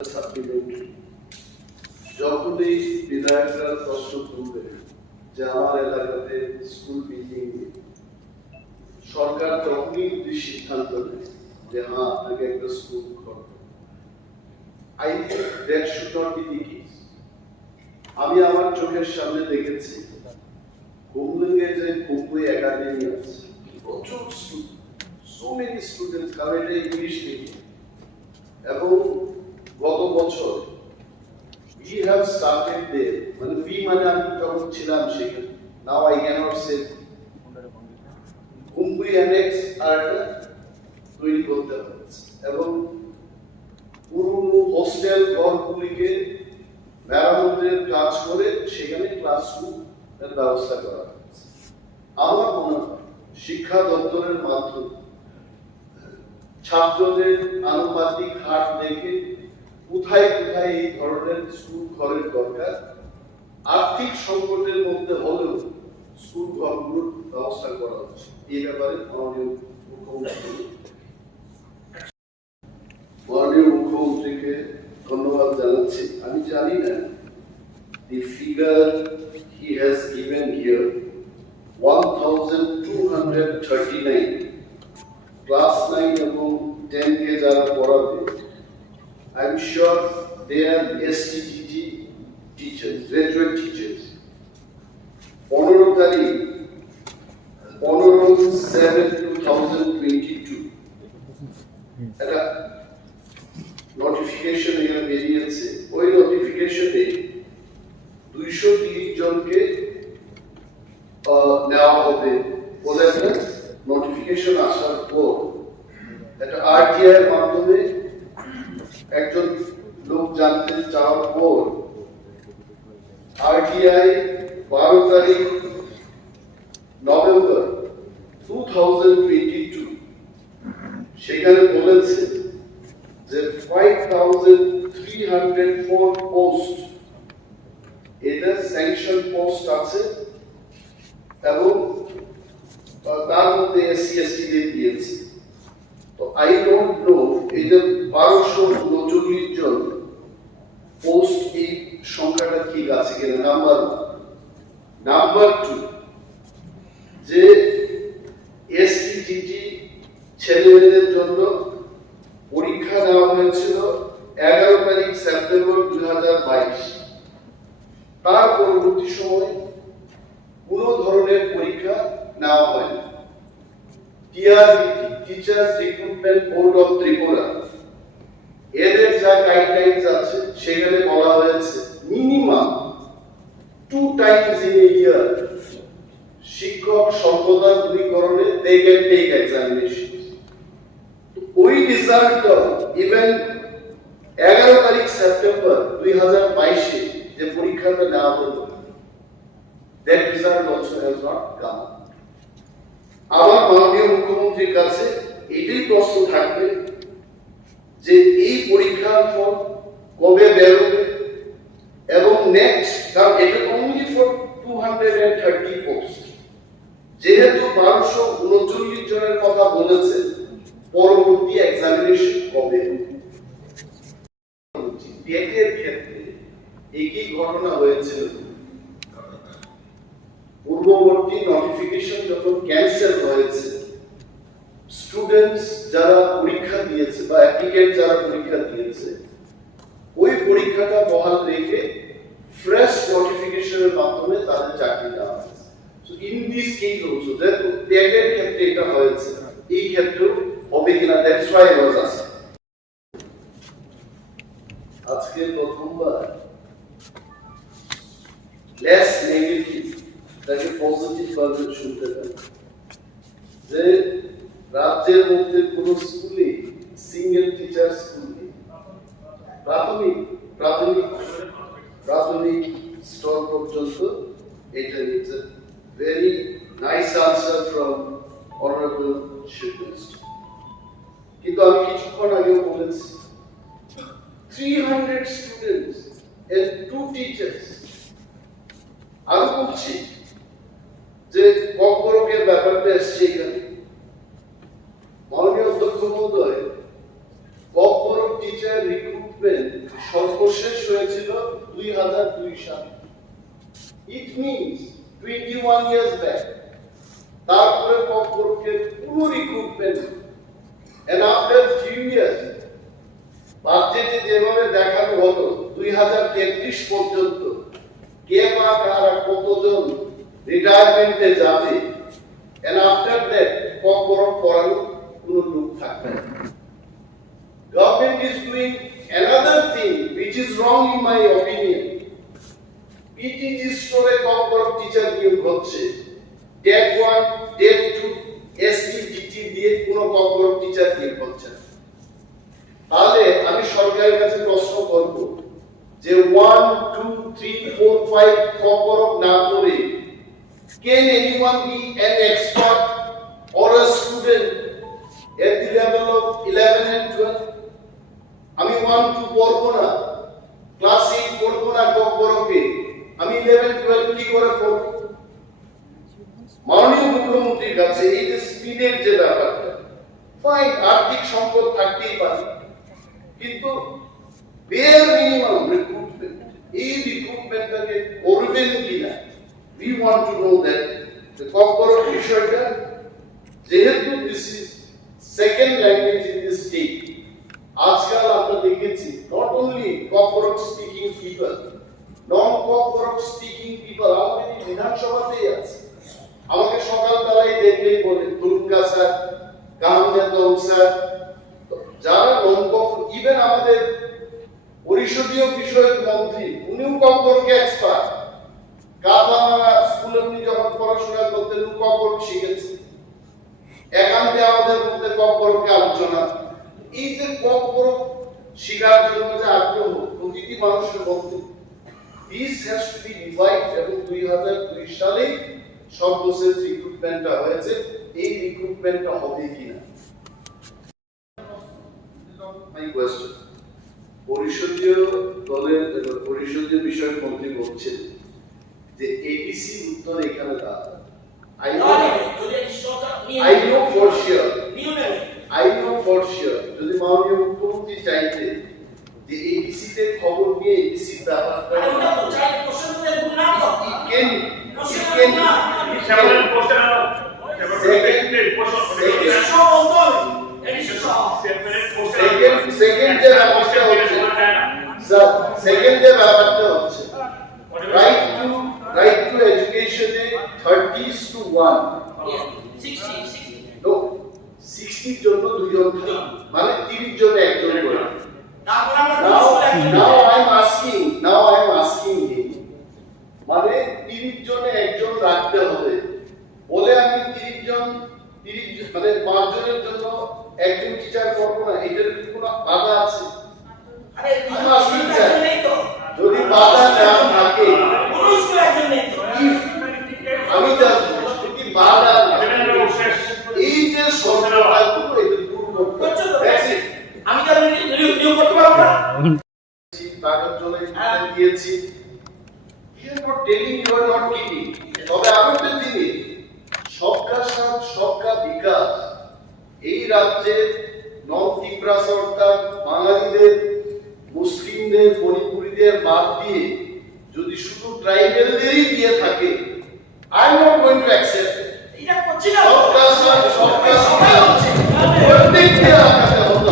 Supplementary যখনই বিধায়করা প্রশ্ন তুলবে যে আমার এলাকাতে স্কুল বিল্ডিং সরকার তখনই যদি সিদ্ধান্ত নেয় যে হ্যাঁ আপনাকে একটা স্কুল করবে, I think that should not be the case. আমি আমার চোখের সামনে দেখেছি হুগলিতে যে কুকুই একাডেমি আছে, প্রচুর সো মেনি স্টুডেন্টস, কারণ এটা ইংলিশ মিডিয়াম, এবং গত বছর we have started there, মানে we মানে আমি যখন ছিলাম সেখানে, now I cannot say কুম্পুই অ্যানেক্স আরটা তৈরি করতে হচ্ছে, এবং পুরনো হোস্টেল ঘরগুলিকে মেরামতের কাজ করে সেখানে ক্লাসরুম এর ব্যবস্থা করা হচ্ছে। আমার মনে হয় শিক্ষা দপ্তরের মাধ্যমে ছাত্রদের আনুপাতিক হার দেখে কোথায় কোথায় এই ধরনের স্কুল ঘরের দরকার, আর্থিক সংকটের মধ্যে হলেও স্কুল ঘরগুলোর ব্যবস্থা করা হচ্ছে। এই ব্যাপারে মাননীয় মুখ্যমন্ত্রীকে ধন্যবাদ জানাচ্ছি। আমি জানি না the figure he has given here, 1239 class 9 এবং 10 কে যারা পড়াবে, I'm sure they are STTT teachers, graduate teachers. 15/7/2022 একটা নোটিফিকেশন এখানে বেরিয়েছে। ওই নোটিফিকেশনে 230 জনকে নেওয়া হবে বলে একটা নোটিফিকেশন আসার পর একটা আরটিআই এর মাধ্যমে একজন লোক জানতে চাওয়ার পর আরটিআই 12 তারিখ নভেম্বর 2022 সেখানে বলেছে যে 5304 পোস্ট এটা স্যাংশন পোস্ট আছে, এবং তার মধ্যে এসসি এসটি দিয়েছে। তো আই ডোন্ট নো এই যে 1239 জন পোস্ট, এই সংখ্যাটা ঠিক আছে কিনা, নাম্বার 2 যে এসটিটিটি ছেলেমেয়েদের জন্য পরীক্ষা নেওয়া হয়েছিল 11 তারিখ সেপ্টেম্বর 2022, তার পরবর্তী সময় কোন ধরনের পরীক্ষা নেওয়া হয়নি। TRBT, teachers recruitment board of Tripura, এদের যা গাইডলাইনস আছে সেখানে বলা হয়েছে minimum 2 times in a year শিক্ষক সম্পদা দূরীকরণে they can take examination. ওই রিজাল্ট ইভেন 11 তারিখ সেপ্টেম্বর 2022 যে পরীক্ষাটা নেওয়া হলো, that result also has not come. আমার মাননীয় মুখ্যমন্ত্রীর কাছে এটাই প্রশ্ন থাকবে যে এই পরীক্ষার ফল কবে বেরোবে, এবং নেক্সট, কারণ এটা অনলি ফর 230 পোস্ট, যেহেতু 1239 জনের কথা বলেছে, পরবর্তী এক্সামিনেশন কবে হবে। টেটের ক্ষেত্রে একই ঘটনা হয়েছিল। পূর্ববর্তী নোটিফিকেশন যখন ক্যান্সেল হয়েছে, স্টুডেন্টস যারা পরীক্ষা দিয়েছে বা অ্যাপ্লিকেন্ট যারা পরীক্ষা দিয়েছে, ওই পরীক্ষাটা বহাল রেখে ফ্রেশ নোটিফিকেশনের মাধ্যমে তাদের চাকরি দেওয়া হয়েছে। So in this case also যেহেতু টেটের ক্ষেত্রে এটা হয়েছে, এই ক্ষেত্রেও হবে কিনা, that's why I was asking. আজকে প্রথমবার লেস নেগেটিভ তাকে পজিটিভ ভাবে শুনতে পাই যে রাজ্যের মধ্যে কোন স্কুলে সিঙ্গেল টিচার স্কুল নেই। প্রাথমিক স্তর পর্যন্ত এটা নিচ্ছে। Very nice answer from honourable chief minister. কিন্তু আমি কিছুক্ষণ আগেও বলেছি 300 স্টুডেন্টস and 2 টিচার্স। আরো বলছি যে kokborokের ব্যাপারটা এসছে এখানে। মাননীয় অধ্যক্ষ মহোদয়, kokborok টিচার রিক্রুট রিক্রুটমেন্ট সর্বশেষ হয়েছিল 2002 সালে। It means 21 years back. তারপরে ককবরকের পুরো recruitment and after few years বাজেটে যেভাবে দেখানো হলো 2033 পর্যন্ত কে বা কারা কতজন রিটায়ারমেন্টে যাবে and after that ককবরক পড়ানো কোনো লোক থাকবে না। Government is doing another thing which is wrong in my opinion. PTG স্টোরে ককবরক টিচার নিয়োগ হচ্ছে, টেট 1 টেট 2 STGT দিয়ে কোনো ককবরক টিচার নিয়োগ হচ্ছে না। তাহলে আমি সরকারের কাছে প্রশ্ন করব যে 1 2 3 4 5 ককবরক না করে can anyone be an expert or a student at the level of 11 and 12? আমি 1 2 পড়ব না, ক্লাস 8 পড়ব না ককবরকে, আমি 11 12 কি করে পড়ব? মাননীয় মুখ্যমন্ত্রীর কাছে এই যে স্পিডের যে ব্যাপারটা, ফাইন আর্থিক সম্পদ থাকতেই পারে, কিন্তু বেয়ার মিনিমাম রিক্রুটমেন্ট, এই রিক্রুটমেন্টটাকে করবেন কিনা? We want to know that the Kokborok বিষয়টা যেহেতু this is second language in the state, আজকাল আমরা দেখেছি not only Kokborok speaking people, non-Kokborok speaking people আমাদের বিধানসভাতেই আছে। আমাকে সকালবেলায় দেখলেই বলে দুর্গা স্যার, কামদেতং স্যার, যারা non-Kokborok, ইভেন আমাদের পরিষদীয় বিষয়ক মন্ত্রী উনিও ককবরকে এক্সপার্ট। কাতলামালা স্কুলে উনি যখন পড়াশোনা করতেন ককবরক শিখেছেন, একান্তে আমাদের মধ্যে ককবরকে আলোচনা। এই যে ককবরক শেখার জন্য যে আগ্রহ প্রতিটি মানুষের মধ্যে, this has to be revived, এবং 2002 সালে সর্বশেষ রিক্রুটমেন্টটা হয়েছে। এই রিক্রুটমেন্টটা হবে কিনা মাই কোয়েশ্চন। পরিষদীয় দলের পরিষদীয় বিষয়ক মন্ত্রী বলছেন যে এবিসি উত্তর এখানে দাও। I know for sure যদি মাননীয় মুখ্যমন্ত্রী চাইতে যে এবিসি তে খবর নিয়ে এবিসি ব্যাপারটা সেকেন্ড যে ব্যাপারটা হচ্ছে right to education 30:1 no 60 জন্য দুইজন থাকে, মানে 30 জন একজন করে। now I'm asking him মানে 30 জনে একজন রাখতে হবে বলে আমি 30 মানে 5 জনের জন্য একজন টিচার করব না, এটার কি কোনো বাধা আছে? আরে যদি বাধা না থাকে আমি যদি বাধা এই যে সরকার পুরো এটা দূর করতে আমি তো রিভিউ করতে পারবো না, টাকার জন্য দিয়েছি। You are not telling, you are not giving. তবে আরেকটা জিনিস, সবকা সাথ সবকা বিকাশ, এই রাজ্যে নন ত্রিপুরা সরকার বাঙালিদের, মুসলিমদের, মণিপুরীদের বাদ দিয়ে যদি শুধু ট্রাইবেলদেরই দিয়ে থাকে, I am not going to accept it. এটা করছি না, সবকা সাথ সবকা বিকাশ প্রত্যেকটা রাখাতে হতো।